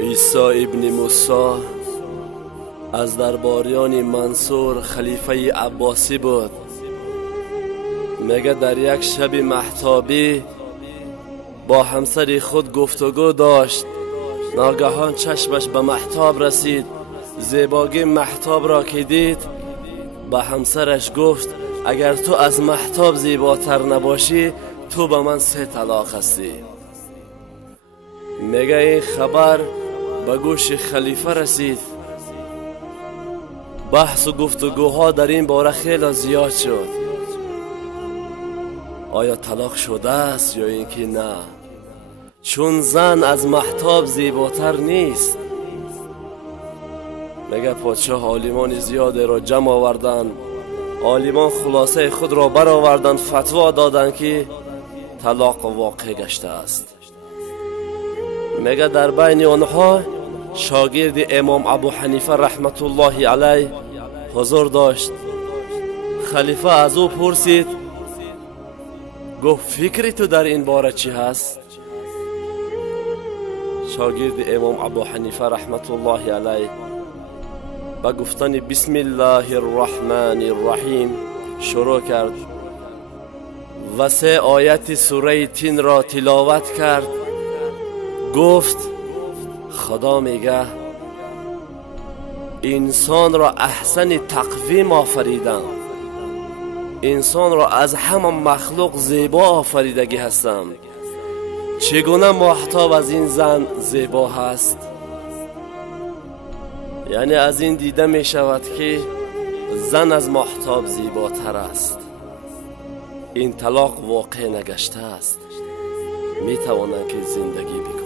عیسی ابن موسی از درباریان منصور خلیفه عباسی بود. میگه در یک شب مهتابی با همسر خود گفتگو داشت. ناگهان چشمش به مهتاب رسید. زیباگی مهتاب را که دید به همسرش گفت اگر تو از مهتاب زیباتر نباشی تو به من 3 طلاق هستی. میگه این خبر به گوش خلیفه رسید. بحث و گفتگوها در این باره خیلی زیاد شد. آیا طلاق شده است یا اینکه نه؟ چون زن از مهتاب زیباتر نیست. میگه پادشاه عالمان زیاده را جمع آوردن. عالمان خلاصه خود را برآوردن، فتوا دادن که طلاق واقع گشته است. میگه در بین آنها شاگرد امام ابو حنیفه رحمت الله علیه حضور داشت. خلیفه از او پرسید، گفت فکری تو در این باره چی هست؟ شاگرد امام ابو حنیفه رحمت الله علیه با گفتن بسم الله الرحمن الرحیم شروع کرد و 3 آیت سوره تین را تلاوت کرد. گفت خدا میگه انسان را احسن تقویم آفریدم. انسان را از همه مخلوق زیبا آفریدگی هستم. چگونه مهتاب از این زن زیبا هست؟ یعنی از این دیده می شود که زن از مهتاب زیباتر است. این طلاق واقع نگشته است. می توانند که زندگی بکنند.